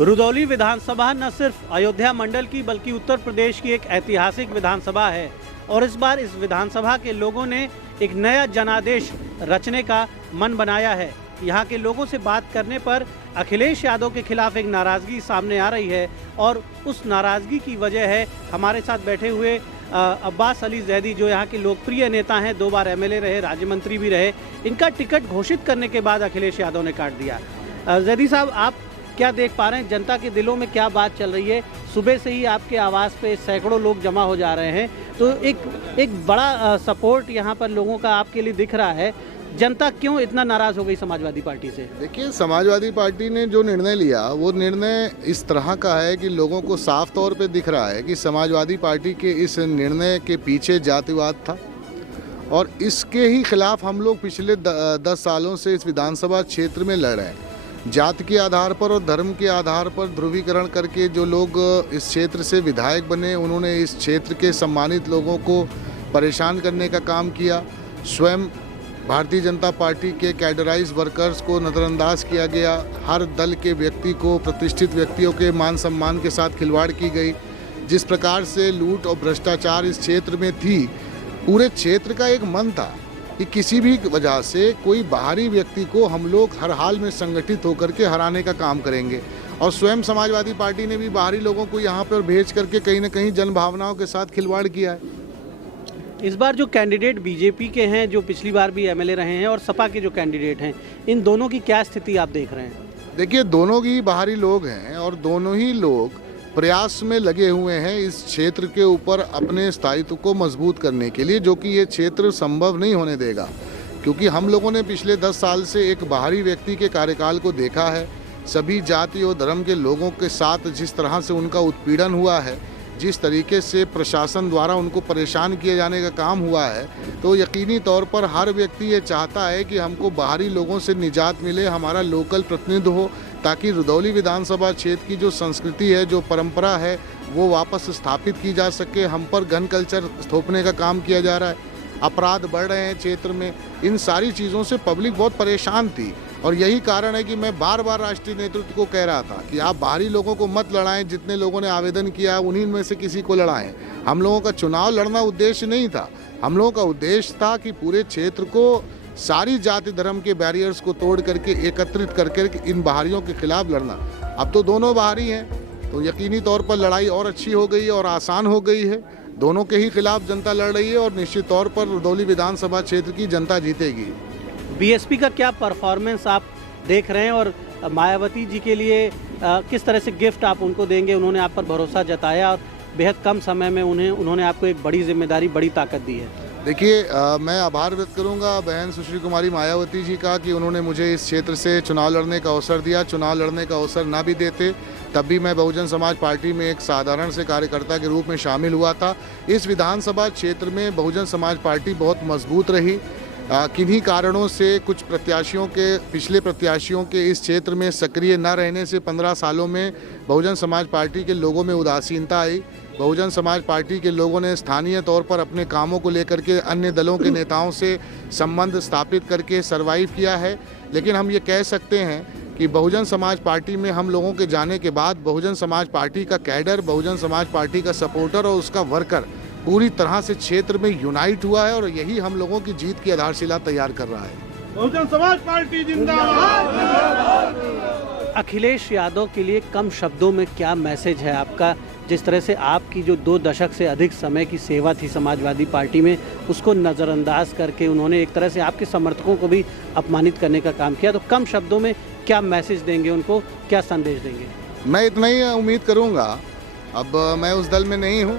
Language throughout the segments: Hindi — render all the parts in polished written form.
रुदौली विधानसभा न सिर्फ अयोध्या मंडल की बल्कि उत्तर प्रदेश की एक ऐतिहासिक विधानसभा है और इस बार इस विधानसभा के लोगों ने एक नया जनादेश रचने का मन बनाया है। यहाँ के लोगों से बात करने पर अखिलेश यादव के खिलाफ एक नाराज़गी सामने आ रही है और उस नाराज़गी की वजह है हमारे साथ बैठे हुए अब्बास अली जैदी, जो यहाँ के लोकप्रिय नेता हैं, 2 बार एमएलए रहे, राज्य मंत्री भी रहे। इनका टिकट घोषित करने के बाद अखिलेश यादव ने काट दिया। जैदी साहब, आप क्या देख पा रहे हैं, जनता के दिलों में क्या बात चल रही है? सुबह से ही आपके आवास पे सैकड़ों लोग जमा हो जा रहे हैं, तो एक बड़ा सपोर्ट यहाँ पर लोगों का आपके लिए दिख रहा है। जनता क्यों इतना नाराज़ हो गई समाजवादी पार्टी से? देखिए, समाजवादी पार्टी ने जो निर्णय लिया वो निर्णय इस तरह का है कि लोगों को साफ तौर पे दिख रहा है कि समाजवादी पार्टी के इस निर्णय के पीछे जातिवाद था और इसके ही खिलाफ हम लोग पिछले 10 सालों से इस विधानसभा क्षेत्र में लड़ रहे हैं। जात के आधार पर और धर्म के आधार पर ध्रुवीकरण करके जो लोग इस क्षेत्र से विधायक बने, उन्होंने इस क्षेत्र के सम्मानित लोगों को परेशान करने का काम किया। स्वयं भारतीय जनता पार्टी के कैडराइज वर्कर्स को नज़रअंदाज किया गया। हर दल के व्यक्ति को, प्रतिष्ठित व्यक्तियों के मान सम्मान के साथ खिलवाड़ की गई। जिस प्रकार से लूट और भ्रष्टाचार इस क्षेत्र में थी, पूरे क्षेत्र का एक मन था कि किसी भी वजह से कोई बाहरी व्यक्ति को हम लोग हर हाल में संगठित होकर के हराने का काम करेंगे। और स्वयं समाजवादी पार्टी ने भी बाहरी लोगों को यहाँ पर भेज करके कहीं न कहीं जन भावनाओं के साथ खिलवाड़ किया है। इस बार जो कैंडिडेट बीजेपी के हैं, जो पिछली बार भी एमएलए रहे हैं, और सपा के जो कैंडिडेट हैं, इन दोनों की क्या स्थिति आप देख रहे हैं? देखिए, दोनों ही बाहरी लोग हैं और दोनों ही लोग प्रयास में लगे हुए हैं इस क्षेत्र के ऊपर अपने स्थायित्व को मजबूत करने के लिए, जो कि ये क्षेत्र संभव नहीं होने देगा। क्योंकि हम लोगों ने पिछले 10 साल से एक बाहरी व्यक्ति के कार्यकाल को देखा है। सभी जाति और धर्म के लोगों के साथ जिस तरह से उनका उत्पीड़न हुआ है, जिस तरीके से प्रशासन द्वारा उनको परेशान किए जाने का काम हुआ है, तो यकीनी तौर पर हर व्यक्ति ये चाहता है कि हमको बाहरी लोगों से निजात मिले, हमारा लोकल प्रतिनिधि हो, ताकि रुदौली विधानसभा क्षेत्र की जो संस्कृति है, जो परंपरा है, वो वापस स्थापित की जा सके। हम पर गन कल्चर थोपने का काम किया जा रहा है, अपराध बढ़ रहे हैं क्षेत्र में। इन सारी चीज़ों से पब्लिक बहुत परेशान थी और यही कारण है कि मैं बार बार राष्ट्रीय नेतृत्व को कह रहा था कि आप बाहरी लोगों को मत लड़ाएं। जितने लोगों ने आवेदन किया उन्हीं में से किसी को लड़ाएं। हम लोगों का चुनाव लड़ना उद्देश्य नहीं था। हम लोगों का उद्देश्य था कि पूरे क्षेत्र को, सारी जाति धर्म के बैरियर्स को तोड़ करके एकत्रित करके इन बाहरियों के खिलाफ लड़ना। अब तो दोनों बाहरी हैं, तो यकीनी तौर पर लड़ाई और अच्छी हो गई है और आसान हो गई है। दोनों के ही खिलाफ जनता लड़ रही है और निश्चित तौर पर रुदौली विधानसभा क्षेत्र की जनता जीतेगी। बीएसपी का क्या परफॉर्मेंस आप देख रहे हैं और मायावती जी के लिए किस तरह से गिफ्ट आप उनको देंगे? उन्होंने आप पर भरोसा जताया और बेहद कम समय में उन्होंने आपको एक बड़ी जिम्मेदारी, बड़ी ताकत दी है। देखिए, मैं आभार व्यक्त करूंगा बहन सुश्री कुमारी मायावती जी का कि उन्होंने मुझे इस क्षेत्र से चुनाव लड़ने का अवसर दिया। चुनाव लड़ने का अवसर ना भी देते तब भी मैं बहुजन समाज पार्टी में एक साधारण से कार्यकर्ता के रूप में शामिल हुआ था। इस विधानसभा क्षेत्र में बहुजन समाज पार्टी बहुत मजबूत रही। किन्हीं कारणों से कुछ प्रत्याशियों के, पिछले प्रत्याशियों के इस क्षेत्र में सक्रिय न रहने से 15 सालों में बहुजन समाज पार्टी के लोगों में उदासीनता आई। बहुजन समाज पार्टी के लोगों ने स्थानीय तौर पर अपने कामों को लेकर के अन्य दलों के नेताओं से संबंध स्थापित करके सर्वाइव किया है। लेकिन हम ये कह सकते हैं कि बहुजन समाज पार्टी में हम लोगों के जाने के बाद बहुजन समाज पार्टी का कैडर, बहुजन समाज पार्टी का सपोर्टर और उसका वर्कर पूरी तरह से क्षेत्र में यूनाइट हुआ है और यही हम लोगों की जीत की आधारशिला तैयार कर रहा है। बहुजन समाज पार्टी जिंदाबाद। अखिलेश यादव के लिए कम शब्दों में क्या मैसेज है आपका? जिस तरह से आपकी जो 2 दशक से अधिक समय की सेवा थी समाजवादी पार्टी में, उसको नज़रअंदाज करके उन्होंने एक तरह से आपके समर्थकों को भी अपमानित करने का काम किया, तो कम शब्दों में क्या मैसेज देंगे उनको, क्या संदेश देंगे? मैं इतना ही उम्मीद करूंगा। अब मैं उस दल में नहीं हूं,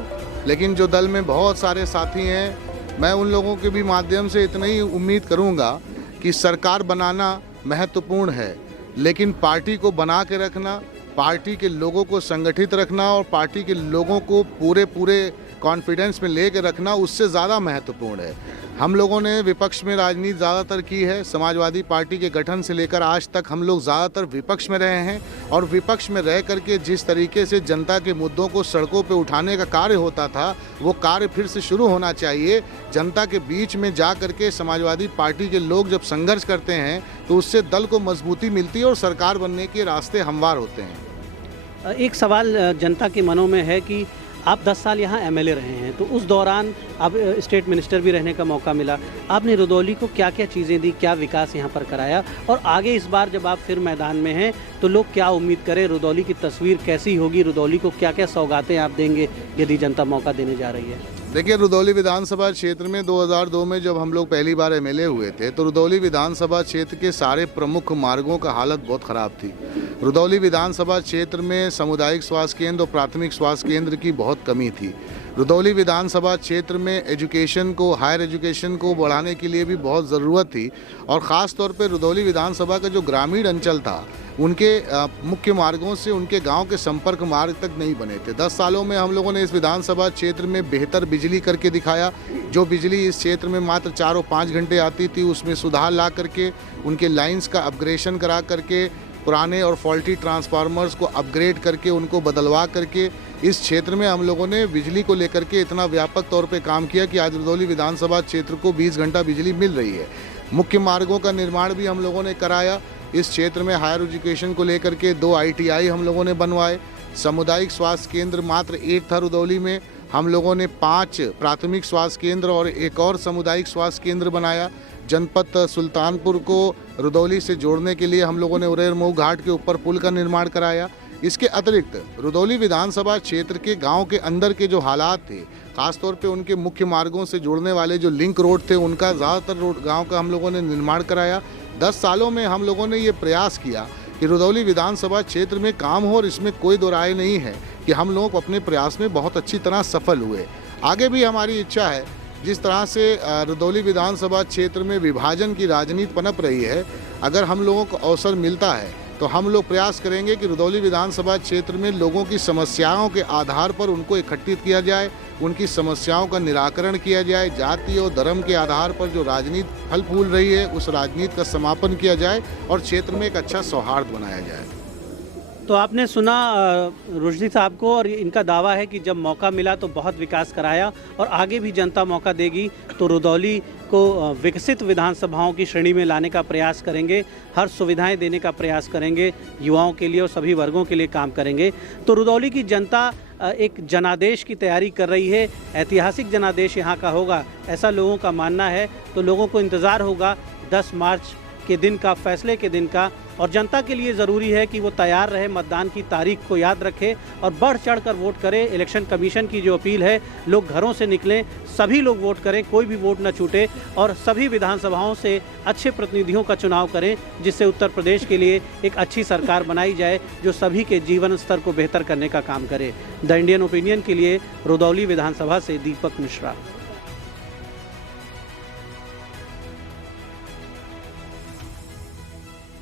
लेकिन जो दल में बहुत सारे साथी हैं, मैं उन लोगों के भी माध्यम से इतना ही उम्मीद करूंगा कि सरकार बनाना महत्वपूर्ण है, लेकिन पार्टी को बना के रखना, पार्टी के लोगों को संगठित रखना और पार्टी के लोगों को पूरे कॉन्फिडेंस में लेकर रखना उससे ज़्यादा महत्वपूर्ण है। हम लोगों ने विपक्ष में राजनीति ज़्यादातर की है। समाजवादी पार्टी के गठन से लेकर आज तक हम लोग ज़्यादातर विपक्ष में रहे हैं और विपक्ष में रह करके जिस तरीके से जनता के मुद्दों को सड़कों पे उठाने का कार्य होता था, वो कार्य फिर से शुरू होना चाहिए। जनता के बीच में जा करके समाजवादी पार्टी के लोग जब संघर्ष करते हैं तो उससे दल को मजबूती मिलती है और सरकार बनने के रास्ते हमवार होते हैं। एक सवाल जनता के मनों में है कि आप 10 साल यहाँ एमएलए रहे हैं, तो उस दौरान आप स्टेट मिनिस्टर भी रहने का मौका मिला। आपने रुदौली को क्या क्या चीज़ें दी, क्या विकास यहाँ पर कराया, और आगे इस बार जब आप फिर मैदान में हैं तो लोग क्या उम्मीद करें, रुदौली की तस्वीर कैसी होगी, रुदौली को क्या क्या सौगातें आप देंगे यदि जनता मौका देने जा रही है? देखिए, रुदौली विधानसभा क्षेत्र में 2002 में जब हम लोग पहली बार एमएलए हुए थे तो रुदौली विधानसभा क्षेत्र के सारे प्रमुख मार्गों का हालत बहुत ख़राब थी। रुदौली विधानसभा क्षेत्र में सामुदायिक स्वास्थ्य केंद्र और प्राथमिक स्वास्थ्य केंद्र की बहुत कमी थी। रुदौली विधानसभा क्षेत्र में एजुकेशन को, हायर एजुकेशन को बढ़ाने के लिए भी बहुत ज़रूरत थी, और ख़ास तौर पे रुदौली विधानसभा का जो ग्रामीण अंचल था उनके मुख्य मार्गों से उनके गांव के संपर्क मार्ग तक नहीं बने थे। 10 सालों में हम लोगों ने इस विधानसभा क्षेत्र में बेहतर बिजली करके दिखाया। जो बिजली इस क्षेत्र में मात्र 4 और 5 घंटे आती थी उसमें सुधार ला करके, उनके लाइंस का अपग्रेडेशन करा करके, पुराने और फॉल्टी ट्रांसफार्मर्स को अपग्रेड करके उनको बदलवा करके इस क्षेत्र में हम लोगों ने बिजली को लेकर के इतना व्यापक तौर पे काम किया कि आज रुदौली विधानसभा क्षेत्र को 20 घंटा बिजली मिल रही है। मुख्य मार्गों का निर्माण भी हम लोगों ने कराया। इस क्षेत्र में हायर एजुकेशन को लेकर के 2 ITI हम लोगों ने बनवाए। सामुदायिक स्वास्थ्य केंद्र मात्र 1 था रुदौली में, हम लोगों ने 5 प्राथमिक स्वास्थ्य केंद्र और 1 और सामुदायिक स्वास्थ्य केंद्र बनाया। जनपद सुल्तानपुर को रुदौली से जोड़ने के लिए हम लोगों ने उरेरमऊ घाट के ऊपर पुल का निर्माण कराया। इसके अतिरिक्त रुदौली विधानसभा क्षेत्र के गांव के अंदर के जो हालात थे, खासतौर पे उनके मुख्य मार्गों से जोड़ने वाले जो लिंक रोड थे उनका ज़्यादातर रोड गाँव का हम लोगों ने निर्माण कराया। 10 सालों में हम लोगों ने ये प्रयास किया कि रुदौली विधानसभा क्षेत्र में काम हो, और इसमें कोई दो राय नहीं है कि हम लोग अपने प्रयास में बहुत अच्छी तरह सफल हुए। आगे भी हमारी इच्छा है, जिस तरह से रुदौली विधानसभा क्षेत्र में विभाजन की राजनीति पनप रही है, अगर हम लोगों को अवसर मिलता है तो हम लोग प्रयास करेंगे कि रुदौली विधानसभा क्षेत्र में लोगों की समस्याओं के आधार पर उनको इकट्ठित किया जाए, उनकी समस्याओं का निराकरण किया जाए, जाति और धर्म के आधार पर जो राजनीति फल फूल रही है उस राजनीति का समापन किया जाए और क्षेत्र में एक अच्छा सौहार्द बनाया जाए। तो आपने सुना रुशदी साहब को, और इनका दावा है कि जब मौका मिला तो बहुत विकास कराया, और आगे भी जनता मौका देगी तो रुदौली को विकसित विधानसभाओं की श्रेणी में लाने का प्रयास करेंगे, हर सुविधाएं देने का प्रयास करेंगे, युवाओं के लिए और सभी वर्गों के लिए काम करेंगे। तो रुदौली की जनता एक जनादेश की तैयारी कर रही है, ऐतिहासिक जनादेश यहाँ का होगा ऐसा लोगों का मानना है। तो लोगों को इंतज़ार होगा 10 मार्च के दिन का, फैसले के दिन का, और जनता के लिए ज़रूरी है कि वो तैयार रहे, मतदान की तारीख को याद रखे और बढ़ चढ़ कर वोट करें। इलेक्शन कमीशन की जो अपील है, लोग घरों से निकलें, सभी लोग वोट करें, कोई भी वोट न छूटे, और सभी विधानसभाओं से अच्छे प्रतिनिधियों का चुनाव करें, जिससे उत्तर प्रदेश के लिए एक अच्छी सरकार बनाई जाए जो सभी के जीवन स्तर को बेहतर करने का काम करे। द इंडियन ओपिनियन के लिए रुदौली विधानसभा से दीपक मिश्रा।